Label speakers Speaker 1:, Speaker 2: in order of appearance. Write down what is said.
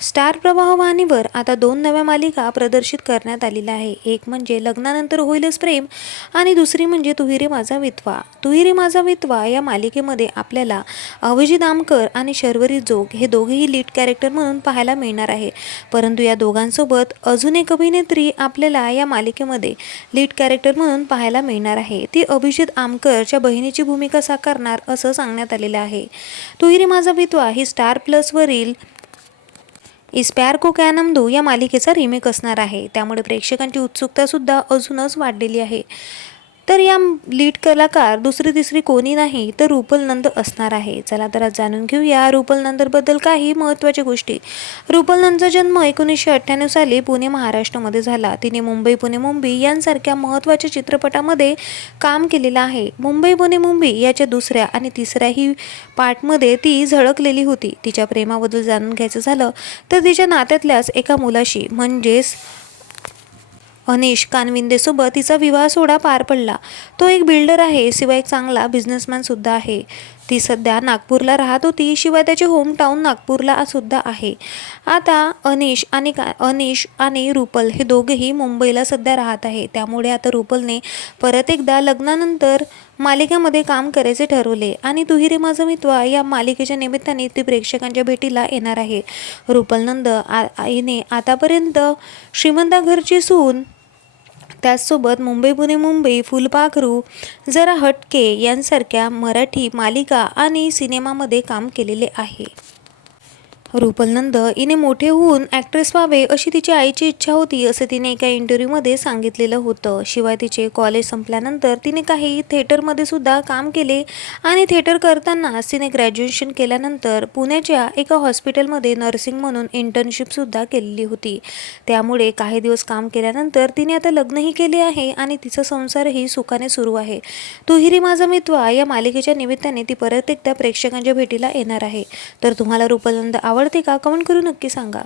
Speaker 1: Star प्रवाहवाहिनीवर आता दोन नव्या मालिका प्रदर्शित करण्यात आलेल्या आहे. एक म्हणजे लग्नानंतर होईलच प्रेम आणि दुसरी म्हणजे तुहिरे माझा विधवा. तुहिरे माझा विधवा या मालिकेमध्ये आपल्याला अभिजित आमकर आणि शर्वरी जोग हे दोघेही लीड कॅरेक्टर म्हणून पाहायला मिळणार आहे. परंतु या दोघांसोबत अजून एक अभिनेत्री आपल्याला या मालिकेमध्ये लीड कॅरेक्टर म्हणून पाहायला मिळणार आहे. ती अभिजित आमकरच्या बहिणीची भूमिका साकारणार असं सांगण्यात आलेलं आहे. तुहिरे माझा विधवा ही स्टार प्लसवरील इस्पॅर को क्या नाम दो या मालिकेचा रिमेक असणार आहे? त्यामुळे प्रेक्षकांची उत्सुकता सुद्धा अजूनच वाढलेली आहे. तर या लीड कलाकार दुसरी तिसरी कोणी नाही तर रुपल नंद असणार आहे. चला तर आज जाणून घेऊया रुपल नंदरबद्दल काही महत्त्वाच्या गोष्टी. रुपल नंदचा जन्म एकोणीसशे अठ्ठ्याण्णव साली पुणे महाराष्ट्रामध्ये झाला. तिने मुंबई पुणे मुंबई यांसारख्या महत्त्वाच्या चित्रपटामध्ये काम केलेलं आहे. मुंबई पुणे मुंबई याच्या दुसऱ्या आणि तिसऱ्याही पार्टमध्ये ती झळकलेली होती. तिच्या प्रेमाबद्दल जाणून घ्यायचं झालं तर तिच्या नात्यातल्याच एका मुलाशी म्हणजेच अनिश कानविंदेसोबत तिचा विवाह सोहळा पार पडला. तो एक बिल्डर आहे शिवाय एक चांगला बिझनेसमॅन सुद्धा आहे. ती सध्या नागपूरला राहत होती शिवाय त्याचे होमटाऊन नागपूरला सुद्धा आहे. आता अनिश आणि का अनिश आणि रुपल हे दोघेही मुंबईला सध्या राहत आहे. त्यामुळे आता रुपलने परत एकदा लग्नानंतर मालिकेमध्ये काम करायचे ठरवले. आणि तुहिरे माझा मित्वा या मालिकेच्या निमित्ताने ती प्रेक्षकांच्या भेटीला येणार आहे. रुपल नंद आ आईने आतापर्यंत श्रीमंता घरची सून त्याचसोबत मुंबई पुणे मुंबई फुलपाखरू जरा हटके यांसारख्या मराठी मालिका आणि सिनेमामध्ये काम केलेले आहे. रुपलनंद हिने मोठे होऊन ॲक्ट्रेस व्हावे अशी तिची आईची इच्छा होती असं तिने एका इंटरव्ह्यूमध्ये सांगितलेलं होतं. शिवाय तिचे कॉलेज संपल्यानंतर तिने काही थिएटरमध्ये सुद्धा काम केले आणि थिएटर करताना तिने ग्रॅज्युएशन केल्यानंतर पुण्याच्या एका हॉस्पिटलमध्ये नर्सिंग म्हणून इंटर्नशिपसुद्धा केलेली होती. त्यामुळे काही दिवस काम केल्यानंतर तिने आता लग्नही केले आहे आणि तिचा संसारही सुखाने सुरू आहे. तुहिरी माझा मित्वा या मालिकेच्या निमित्ताने ती परत एकदा प्रेक्षकांच्या भेटीला येणार आहे. तर तुम्हाला रुपलनंद आवड आवडते का? कमेंट करून नक्की सांगा.